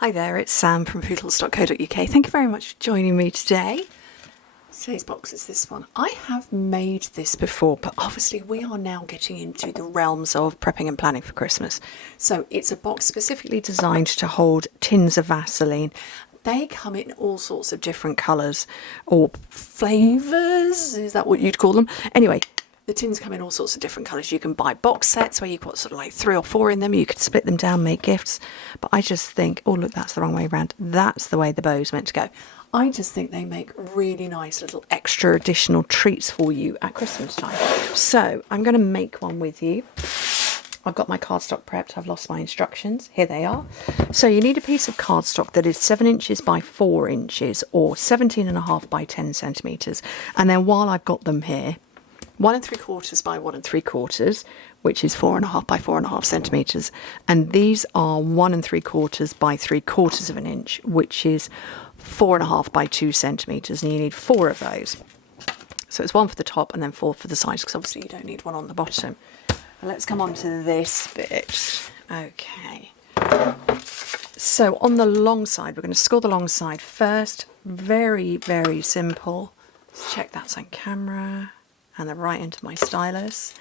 Hi there, it's Sam from Pootles.co.uk. Thank you very much for joining me today. Today's box is this one. I have made this before, but obviously we are now getting into the realms of prepping and planning for Christmas. So it's a box specifically designed to hold tins of Vaseline. They come in all sorts of different colours or flavours, is that what you'd call them? Anyway, the tins come in all sorts of different colours. You can buy box sets where you've got sort of like 3 or 4 in them. You could split them down, make gifts. But I just think, oh look, that's the wrong way around. That's the way the bow's meant to go. I just think they make really nice little extra additional treats for you at Christmas time. So I'm going to make one with you. I've got my cardstock prepped. I've lost my instructions. Here they are. So you need a piece of cardstock that is 7 inches by 4 inches or 17.5 by 10 centimetres. And then while I've got them here, 1 3/4 by 1 3/4, which is 4.5 by 4.5 centimetres. And these are 1 3/4 by 3/4 of an inch, which is 4.5 by 2 centimetres. And you need 4 of those. So it's 1 for the top and then 4 for the sides, because obviously you don't need 1 on the bottom. And let's come on to this bit. Okay. So on the long side, we're going to score the long side first. Very, very simple. Let's check that's on camera. And then right into my stylus.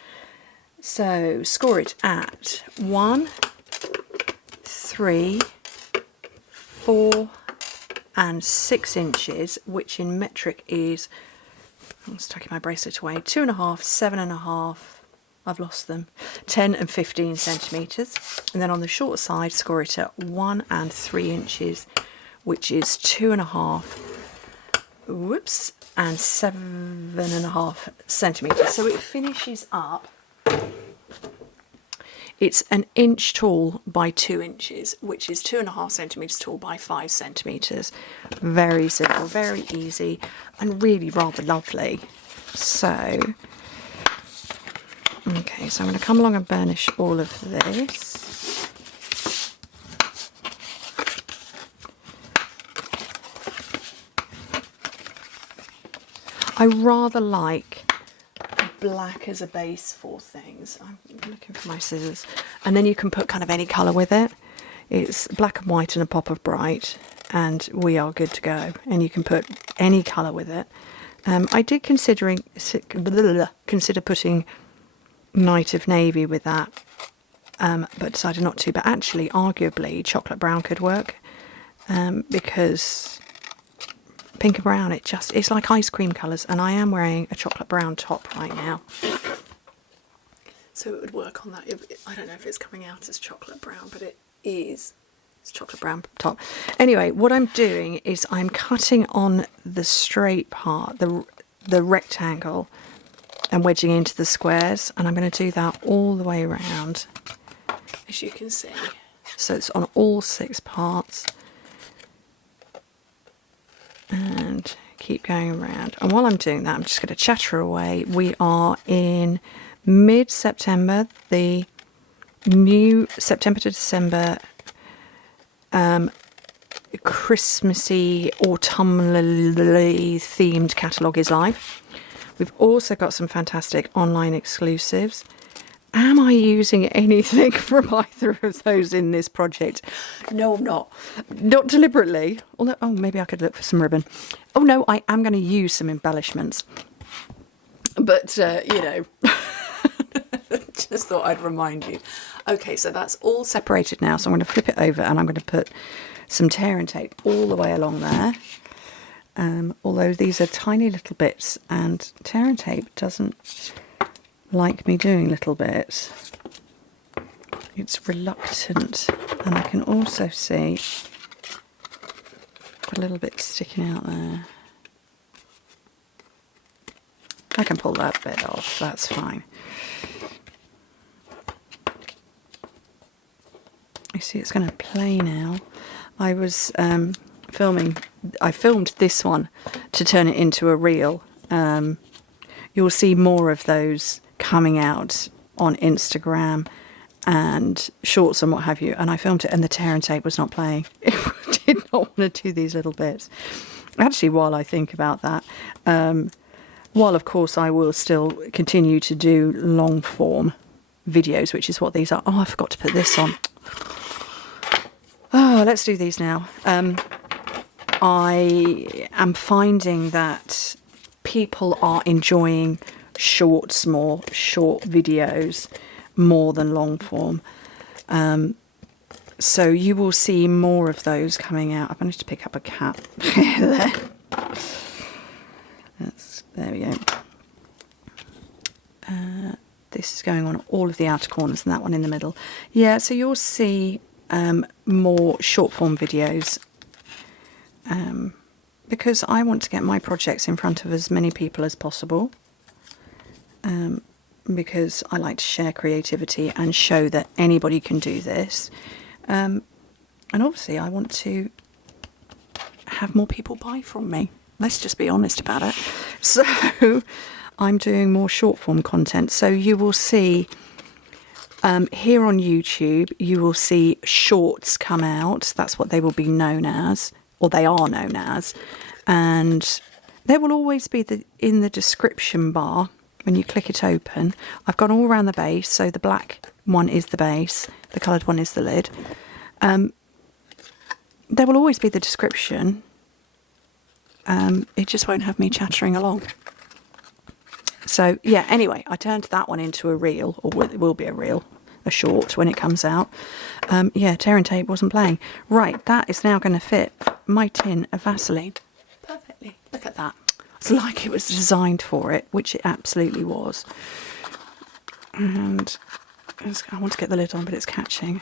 So score it at 1, 3, 4 and 6 inches, which in metric is, I'm stuck my bracelet away, 2.5, 7.5, I've lost them, 10 and 15 centimetres. And then on the short side, score it at 1 and 3 inches, which is 2.5, whoops, and 7.5 centimetres. So it finishes up, it's 1 inch tall by 2 inches, which is 2.5 centimetres tall by 5 centimetres. Very simple, very easy, and really rather lovely. So, okay, so I'm going to come along and burnish all of this. I rather like black as a base for things. I'm looking for my scissors. And then you can put kind of any colour with it. It's black and white and a pop of bright, and we are good to go. And you can put any colour with it. I did consider putting Night of Navy with that, but decided not to. But actually, arguably, chocolate brown could work, because pink and brown, it's like ice cream colours, and I am wearing a chocolate brown top right now, so it would work on that. I don't know if it's coming out as chocolate brown, but it is. It's chocolate brown top. Anyway, what I'm doing is I'm cutting on the straight part, the rectangle, and wedging into the squares, and I'm going to do that all the way around, as you can see. So it's on all 6 parts. And keep going around. And while I'm doing that, I'm just going to chatter away. We are in mid-September, the new September to December Christmassy, autumnally themed catalogue is live. We've also got some fantastic online exclusives. Am I using anything from either of those in this project? No, I'm not. Not deliberately. Although, oh, maybe I could look for some ribbon. Oh no, I am going to use some embellishments. But, you know, just thought I'd remind you. Okay, so that's all separated now. So I'm going to flip it over and I'm going to put some tear and tape all the way along there. Although these are tiny little bits, and tear and tape doesn't like me doing little bits. It's reluctant, and I can also see a little bit sticking out there. I can pull that bit off, that's fine. You see it's going to play now. I was I filmed this one to turn it into a reel. You'll see more of those coming out on Instagram and shorts and what have you, and I filmed it and the tear and tape was not playing. It did not want to do these little bits. Actually, while I think about that, while of course I will still continue to do long form videos, which is what these are. Oh, I forgot to put this on. Oh, let's do these now. I am finding that people are enjoying short videos more than long form. So you will see more of those coming out. I've managed to pick up a cat. There. There we go. This is going on all of the outer corners and that one in the middle. Yeah, so you'll see more short form videos because I want to get my projects in front of as many people as possible, because I like to share creativity and show that anybody can do this, and obviously I want to have more people buy from me. Let's just be honest about it. So I'm doing more short form content. So you will see here on YouTube, you will see shorts come out. That's what they will be known as, or they are known as. And there will always be in the description bar, when you click it open, I've gone all around the base. So the black one is the base, the coloured one is the lid. There will always be the description. It just won't have me chattering along. So yeah, anyway, I turned that one into a reel, or it will be a reel, a short when it comes out. Yeah, tear and tape wasn't playing. Right, that is now going to fit my tin of Vaseline perfectly. Look at that. It's like it was designed for it, which it absolutely was. And I want to get the lid on, but it's catching.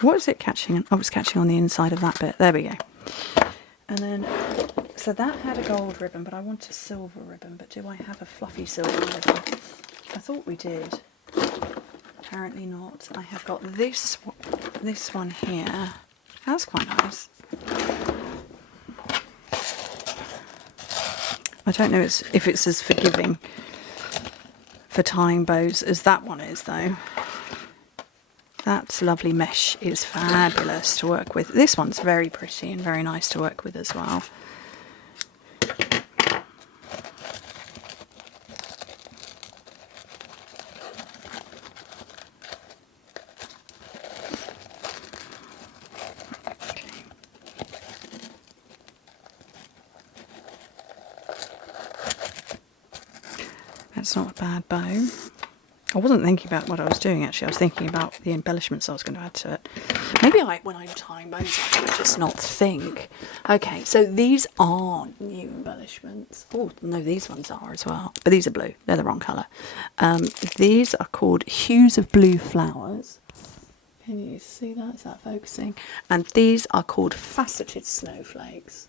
What is it catching? Oh, it's catching on the inside of that bit. There we go. And then, so that had a gold ribbon, but I want a silver ribbon. But do I have a fluffy silver ribbon? I thought we did. Apparently not. I have got this one here. That's quite nice. I don't know if it's as forgiving for tying bows as that one is, though. That lovely mesh is fabulous to work with. This one's very pretty and very nice to work with as well. That's not a bad bow. I wasn't thinking about what I was doing, actually. I was thinking about the embellishments I was going to add to it. Maybe when I'm tying bows, I would just not think. Okay, so these are new embellishments. Oh, no, these ones are as well. But these are blue. They're the wrong colour. These are called Hues of Blue Flowers. Can you see that? Is that focusing? And these are called Faceted Snowflakes.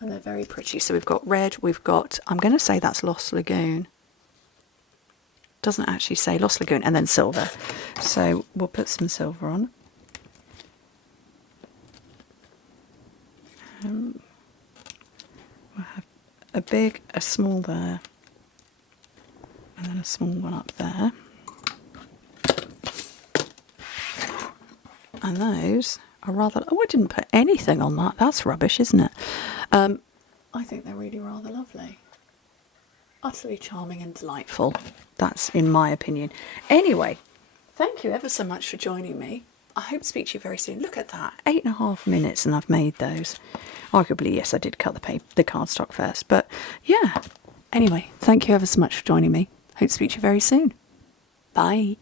And they're very pretty. So we've got red, we've got, I'm going to say that's Lost Lagoon. Doesn't actually say Lost Lagoon, and then silver. So we'll put some silver on. We'll have a big, a small there, and then a small one up there. And those are rather... Oh, I didn't put anything on that. That's rubbish, isn't it? I think they're really rather lovely. Utterly charming and delightful. That's in my opinion. Anyway, thank you ever so much for joining me. I hope to speak to you very soon. Look at that, 8.5 minutes and I've made those. Arguably, yes, I did cut the cardstock first, but yeah. Anyway, thank you ever so much for joining me. Hope to speak to you very soon. Bye.